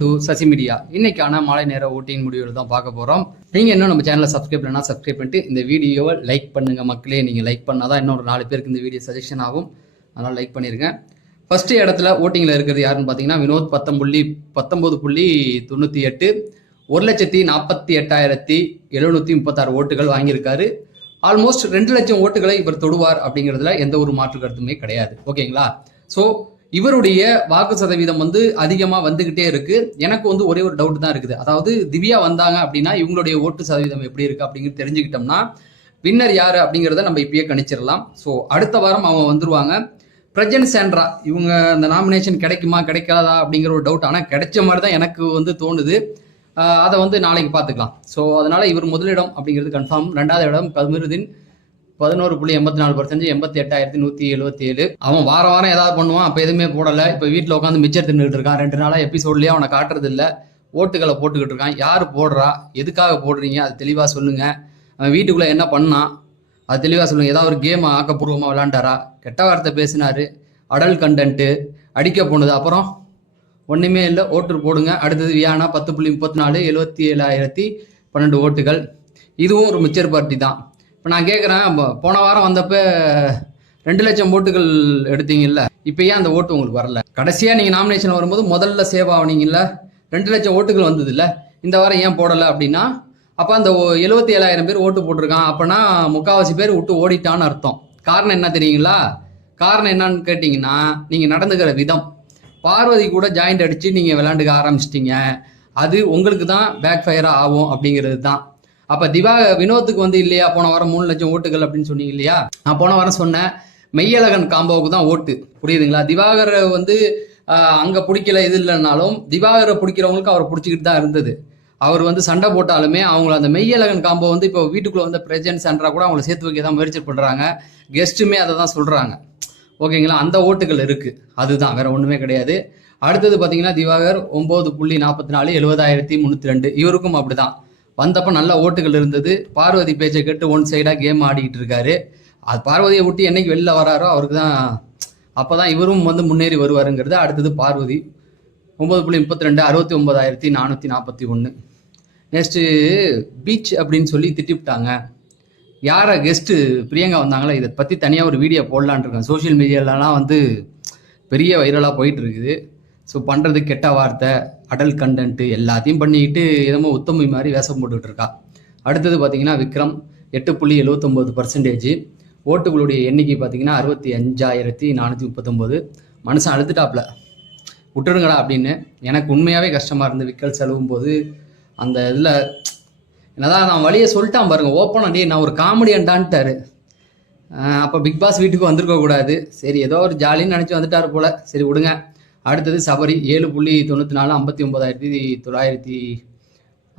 To Sasi media. இன்னைக்கான மாலை நேர ஓட்டிங் முடிவுகள் தான் பார்க்க போறோம். நீங்க இன்னும் நம்ம சேனலை சப்ஸ்கிரைப் பண்ணா சப்ஸ்கிரைப் பண்ணிட்டு இந்த வீடியோவை லைக் பண்ணுங்க மக்களே. நீங்க லைக் பண்ணாதான் இன்னொரு நாலு பேருக்கு இந்த வீடியோ சஜஷன் ஆகும். அதனால லைக் பண்ணிருங்க. ஃபர்ஸ்ட் இடத்துல ஓட்டிங்ல இருக்கிறது யாருன்னு பார்த்தீங்கன்னா வினோத் பத்தொன்பது புள்ளி பத்தொன்பது புள்ளி தொண்ணூத்தி எட்டு ஒரு லட்சத்தி நாற்பத்தி எட்டாயிரத்தி எழுநூத்தி முப்பத்தாறு ஓட்டுகள் வாங்கியிருக்காரு. ஆல்மோஸ்ட் ரெண்டு லட்சம் ஓட்டுகளை இவர் தொடுவார் அப்படிங்கிறதுல எந்த ஒரு மாற்று கருத்துமே கிடையாது. ஓகேங்களா ஸோ இவருடைய வாக்கு சதவீதம் வந்து அதிகமாக வந்துகிட்டே இருக்கு. எனக்கு வந்து ஒரே ஒரு டவுட் தான் இருக்குது. அதாவது திவ்யா வந்தாங்க அப்படின்னா இவங்களுடைய ஓட்டு சதவீதம் எப்படி இருக்கு அப்படிங்கிறது தெரிஞ்சுக்கிட்டோம்னா வின்னர் யாரு அப்படிங்கிறத நம்ம இப்பயே கணிச்சிடலாம். ஸோ அடுத்த வாரம் அவங்க வந்துருவாங்க. பிரஜன் சேண்ட்ரா இவங்க அந்த நாமினேஷன் கிடைக்குமா கிடைக்காதா அப்படிங்கிற ஒரு டவுட் ஆனால் கிடைச்ச மாதிரி தான் எனக்கு வந்து தோணுது. அதை வந்து நாளைக்கு பார்த்துக்கலாம். ஸோ அதனால இவர் முதலிடம் அப்படிங்கிறது கன்ஃபார்ம் ரெண்டாவது இடம் கமிருதின் பதினோரு புள்ளி எண்பத்தி நாலு பர்சன்டேஜ் எண்பத்தி எட்டாயிரத்தி நூற்றி எழுபத்தி ஏழு. அவன் வாரம் வாரம் ஏதாவது பண்ணுவான் அப்போ எதுவுமே போடலை. இப்போ வீட்டில் உட்காந்து மிச்சர் தின்னுட்டு இருக்கான். ரெண்டு நாளாக எபிசோட்லயே அவனை காட்டுறது இல்ல ஓட்டுகளை போட்டுக்கிட்டு இருக்கான். யார் போடுறா? எதுக்காக போடுறீங்க? அது தெளிவாக சொல்லுங்க. அவன் வீட்டுக்குள்ளே என்ன பண்ணான்? அது தெளிவாக சொல்லுங்க. ஏதாவது ஒரு கேம் ஆக்கப்பூர்வமாக விளாண்டாரா? கெட்ட வார்த்தை பேசினாரு. அடல் கண்டென்ட்டு அடிக்க போனது. அப்புறம் ஒன்றுமே இல்லை. ஓட்டு போடுங்க. அடுத்தது வியானா பத்து புள்ளி முப்பத்தி நாலு எழுபத்தி ஏழாயிரத்தி பன்னெண்டு ஓட்டுகள். இதுவும் ஒரு மிச்சர் பார்ட்டி தான். இப்போ நான் கேட்குறேன் போன வாரம் வந்தப்போ ரெண்டு லட்சம் ஓட்டுகள் எடுத்தீங்கல்ல இப்போ ஏன் அந்த ஓட்டு உங்களுக்கு வரல. கடைசியாக நீங்கள் நாமினேஷன் வரும்போது முதல்ல சேவ் ஆகினீங்கல்ல ரெண்டு லட்சம் ஓட்டுகள் வந்தது இல்லை இந்த வாரம் ஏன் போடலை அப்படின்னா அப்போ அந்த எழுபத்தி ஏழாயிரம் பேர் ஓட்டு போட்டிருக்கான். அப்போனா முக்காவாசி பேர் விட்டு ஓடிட்டான்னு அர்த்தம். காரணம் என்ன தெரியுங்களா? காரணம் என்னன்னு கேட்டிங்கன்னா நீங்கள் நடந்துக்கிற விதம். பார்வதி கூட ஜாயிண்ட் அடித்து நீங்கள் விளாண்டுக்க ஆரம்பிச்சிட்டிங்க. அது உங்களுக்கு தான் பேக் ஃபயராக ஆகும் அப்படிங்கிறது தான் அப்ப திவா வினோத்துக்கு வந்து இல்லையா போன வாரம் மூணு லட்சம் ஓட்டுகள் அப்படின்னு சொன்னீங்க இல்லையா? நான் போன வாரம் சொன்னேன் மெய்யழகன் காம்போவுக்கு தான் ஓட்டு. புரியுதுங்களா? திவாகரை வந்து அங்கே அங்க பிடிக்கல இது இல்லைனாலும் திவாகரை பிடிக்கிறவங்களுக்கு அவர் பிடிச்சிக்கிட்டு தான் இருந்தது. அவர் வந்து சண்டை போட்டாலுமே அவங்கள அந்த மெய்யழகன் காம்போ வந்து இப்போ வீட்டுக்குள்ள வந்து பிரஜன் சென்டரா கூட அவங்கள சேர்த்து வைக்க தான் முயற்சி பண்றாங்க. கெஸ்ட்டுமே அதை தான் சொல்றாங்க. ஓகேங்களா? அந்த ஓட்டுகள் இருக்கு. அதுதான் வேற ஒண்ணுமே கிடையாது. அடுத்தது பாத்தீங்கன்னா திவாகர் ஒன்பது புள்ளி நாற்பத்தி நாலு எழுபதாயிரத்தி முந்நூற்றி ரெண்டு. இவருக்கும் அப்படிதான். வந்தப்ப நல்ல ஓட்டுகள் இருந்தது. பார்வதி பேச்சை கேட்டு ஒன் சைடாக கேம் ஆடிக்கிட்டு இருக்காரு. அது பார்வதியை விட்டு என்னைக்கு வெளில வராரோ அவருக்கு தான் அப்பதான் இவரும் வந்து முன்னேறி வருவாருங்கிறது. அடுத்தது பார்வதி. ஒம்பது புள்ளி முப்பத்தி ரெண்டு அறுபத்தி ஒன்பதாயிரத்தி நானூற்றி நாற்பத்தி ஒன்று நெக்ஸ்ட்டு பீச் அப்படின்னு சொல்லி திட்டிவிட்டாங்க. யாரை கெஸ்ட்டு பிரியங்கா வந்தாங்களோ? இதை பற்றி தனியாக ஒரு வீடியோ போடலான்னு இருக்கேன். சோஷியல் மீடியாலலாம் வந்து பெரிய வைரலாக போயிட்டு இருக்குது. ஸோ பண்ணுறது கெட்ட வார்த்தை. அடல் கண்டென்ட்டு எல்லாத்தையும் பண்ணிக்கிட்டு என்னமோ உத்தமி மாதிரி வேஷம் போட்டுக்கிட்டு இருக்கா. அடுத்தது பார்த்தீங்கன்னா விக்ரம் எட்டு புள்ளி எழுவத்தொம்போது பர்சன்டேஜ் ஓட்டுகளுடைய எண்ணிக்கை பார்த்தீங்கன்னா அறுபத்தி அஞ்சாயிரத்தி நானூற்றி முப்பத்தொம்போது மனுஷன் அழுத்துட்டாப்ல. விட்டுருங்கடா அப்படின்னு எனக்கு உண்மையாகவே கஷ்டமாக இருந்து விக்கல் செலவும் போது அந்த இதில் என்னதான் நான் வழியை சொல்லிட்டான் பாருங்க ஓப்பன் அடி நான் ஒரு காமெடியன்டான்ட்டாரு. அப்போ பிக் பாஸ் வீட்டுக்கு வந்திருக்க கூடாது சரி ஏதோ ஒரு ஜாலின்னு நினச்சி வந்துட்டாரு போல. சரி விடுங்க. அடுத்தது சபரி ஏழு புள்ளி தொண்ணூற்றி நாலு ஐம்பத்தி ஒன்பதாயிரத்தி தொள்ளாயிரத்தி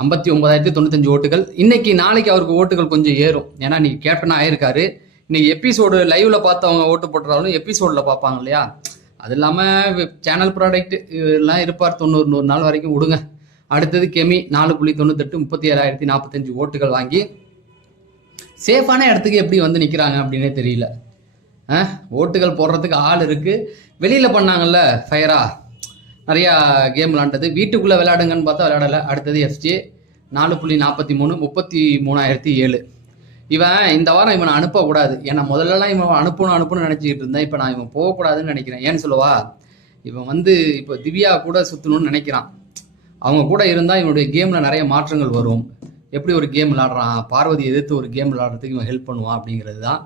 ஐம்பத்தி ஒன்பதாயிரத்தி தொண்ணூத்தஞ்சு ஓட்டுகள். இன்னைக்கு நாளைக்கு அவருக்கு ஓட்டுகள் கொஞ்சம் ஏறும். ஏன்னா இன்னைக்கு கேப்டனாக ஆயிருக்காரு. இன்னைக்கு எபிசோடு லைவ்ல பார்த்தவங்க ஓட்டு போட்டுறாலும் எபிசோடில் பார்ப்பாங்க இல்லையா? அது இல்லாமல் சேனல் ப்ராடக்ட் எல்லாம் இருப்பார். தொண்ணூறு நூறு நாள் வரைக்கும் விடுங்க. அடுத்தது கெமி நாலு புள்ளி தொண்ணூத்தெட்டு முப்பத்தி ஏழாயிரத்தி நாற்பத்தஞ்சு ஓட்டுகள் வாங்கி சேஃபான இடத்துக்கு எப்படி வந்து நிற்கிறாங்க அப்படின்னே தெரியல. ஓட்டுகள் போடுறதுக்கு ஆள் இருக்குது வெளியில் பண்ணாங்கல்ல ஃபயரா நிறையா கேம் விளாண்டது வீட்டுக்குள்ளே விளையாடுங்கன்னு பார்த்தா விளையாடலை. அடுத்தது எஃப்ஜி நாலு புள்ளி நாற்பத்தி மூணு முப்பத்தி மூணாயிரத்தி ஏழு. இவன் இந்த வாரம் இவனை அனுப்பக்கூடாது ஏன்னா முதல்லலாம் இவன் அனுப்பணும் அனுப்பணும்னு நினச்சிக்கிட்டு இருந்தேன். இப்போ நான் இவன் போகக்கூடாதுன்னு நினைக்கிறேன். ஏன்னு சொல்லவா? இவன் வந்து இப்போ திவ்யா கூட சுற்றணும்னு நினைக்கிறான். அவங்க கூட இருந்தால் இவனுடைய கேமில் நிறைய மாற்றங்கள் வரும். எப்படி ஒரு கேம் விளாடுறான் பார்வதி எதிர்த்து ஒரு கேம் விளாட்றதுக்கு இவன் ஹெல்ப் பண்ணுவான் அப்படிங்கிறது தான்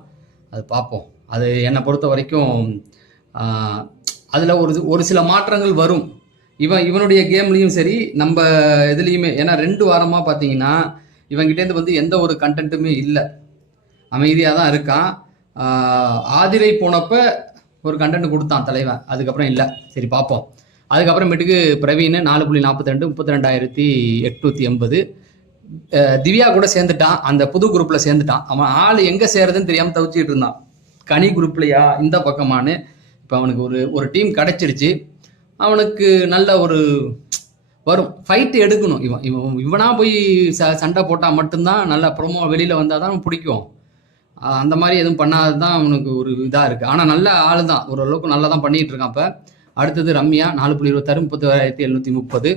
அது பார்ப்போம். அது என்னை பொறுத்த வரைக்கும் அதில் ஒரு ஒரு சில மாற்றங்கள் வரும். இவன் இவனுடைய கேம்லேயும் சரி நம்ம இதுலேயுமே ஏன்னா ரெண்டு வாரமாக பார்த்தீங்கன்னா இவங்கிட்டேருந்து வந்து எந்த ஒரு கண்டென்ட்டுமே இல்லை. அமைதியாக தான் இருக்கான். ஆதிரை போனப்ப ஒரு கண்டென்ட் கொடுத்தான் தலைவன். அதுக்கப்புறம் இல்லை. சரி பார்ப்போம் அதுக்கப்புறமேட்டுக்கு பிரவீன் நாலு புள்ளி நாற்பத்தி ரெண்டு முப்பத்தி ரெண்டாயிரத்தி எட்நூற்றி எண்பது. திவ்யா கூட சேர்ந்துட்டான். அந்த புது குரூப்பில் சேர்ந்துட்டான். அவன் ஆள் எங்கே சேருதுன்னு தெரியாமல் தவிச்சிட்டு இருந்தான். கனி குரூப்லையா இந்த பக்கமானு இப்போ அவனுக்கு ஒரு ஒரு டீம் கிடைச்சிருச்சு. அவனுக்கு நல்ல ஒரு வரும். ஃபைட்டு எடுக்கணும். இவன் இவன் இவனா போய் ச சண்டை போட்டால் மட்டும்தான் நல்லா ப்ரோமோ வெளியில் வந்தால் தான் பிடிக்கும். அந்த மாதிரி எதுவும் பண்ணாதது தான் அவனுக்கு ஒரு இதாக இருக்குது ஆனால் நல்ல ஆள் தான் ஓரளவுக்கு நல்லா தான் பண்ணிகிட்டு இருக்கான் இப்போ. அடுத்தது ரம்யா நாலு புள்ளி இருபத்தாறு முப்பத்தி ஓராயிரத்தி எழுநூற்றி முப்பது.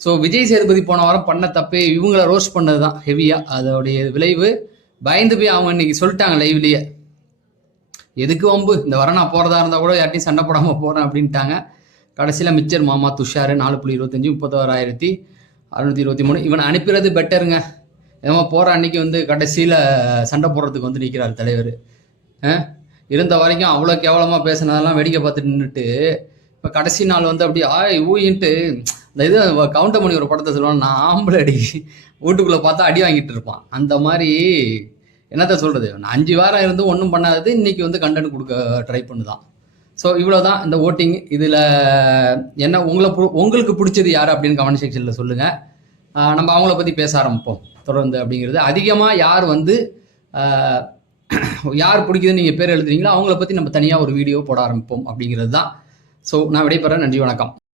ஸோ விஜய் சேதுபதி போன வாரம் பண்ண தப்பே இவங்கள ரோஸ்ட் பண்ணது தான் ஹெவியாக அதோடைய விளைவு பயந்து போய் அவங்க இன்னைக்கு சொல்லிட்டாங்க லைவ்லேயே எதுக்கு வம்பு? இந்த வர நான் போகிறதா இருந்தால் கூட யார்ட்டையும் சண்டை போடாமல் போகிறேன் அப்படின்ட்டாங்க. கடைசியில் மிச்சர் மாமா துஷார் நாலு புள்ளி இருபத்தஞ்சி முப்பத்தோராயிரத்தி அறுநூற்றி இருபத்தி மூணு. இவனை அனுப்பிடுறது பெட்டருங்க. ஏமா போகிற அன்னைக்கு வந்து கடைசியில் சண்டை போடுறதுக்கு வந்து நிற்கிறார் தலைவர். இருந்த வரைக்கும் அவ்வளோ கேவலமாக பேசினதெல்லாம் வேடிக்கை பார்த்துட்டு நின்றுட்டு இப்போ கடைசி நாள் வந்து அப்படியே ஆய் ஊயின்ட்டு இந்த இது கவுண்டமணி ஒரு படத்தை சொல்லுவான் நான் ஆம்பளை அடி வீட்டுக்குள்ளே பார்த்தா அடி வாங்கிட்டு இருப்பான். அந்த மாதிரி என்னத்த சொல்கிறது நான் அஞ்சு வாரம் இருந்து ஒன்றும் பண்ணாதது இன்னைக்கு வந்து கண்டென்ட் கொடுக்க ட்ரை பண்ணுதான். ஸோ இவ்வளோ தான் இந்த ஓட்டிங் இதில் என்ன உங்களை பு- உங்களுக்கு பிடிச்சது யார் அப்படின்னு கமெண்ட் செக்ஷனில் சொல்லுங்கள் நம்ம அவங்கள பற்றி பேச ஆரம்பிப்போம். தொடர்ந்து அப்படிங்கிறது. அதிகமாக யார் வந்து யார் பிடிக்குதுன்னு நீங்கள் பேர் எழுதுறீங்களோ அவங்கள பற்றி நம்ம தனியாக ஒரு வீடியோ போட ஆரம்பிப்போம் அப்படிங்கிறது தான் ஸோ நான் விடைபெறேன். நன்றி வணக்கம்.